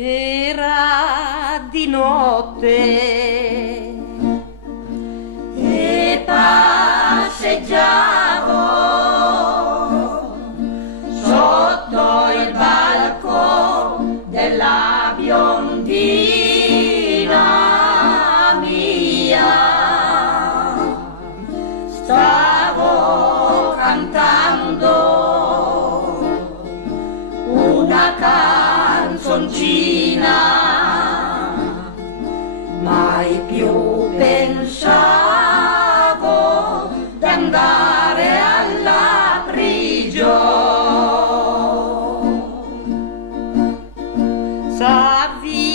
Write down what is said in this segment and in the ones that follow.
Era di notte e passeggiavo sotto il balcone della biondina mia. Stavo cantando una canzoncina, mai più pensavo d'andare alla prigione. S'avvicinarono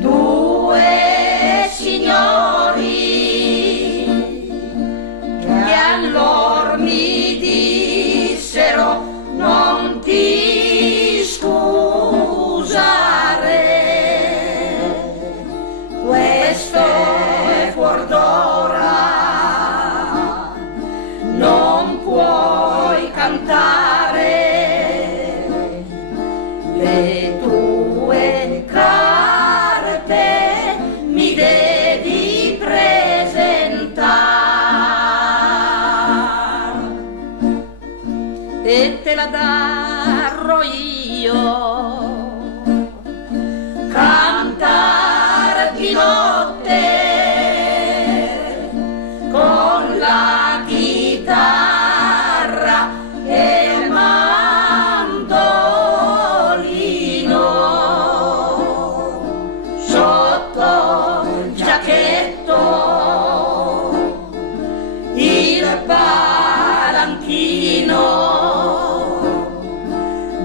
due signori che allora mi dissero: non ti scusare, questo è fuor d'ora, non puoi cantare, le tue carte mi devi presentare e te la darò io. Cantare di notte con la chitarra e il mandolino sotto il giacchetto, il palanchino.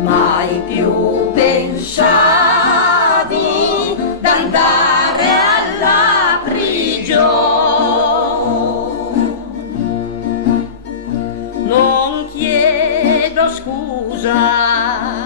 Mai più pensavi d'andare alla prigione. Non chiedo scusa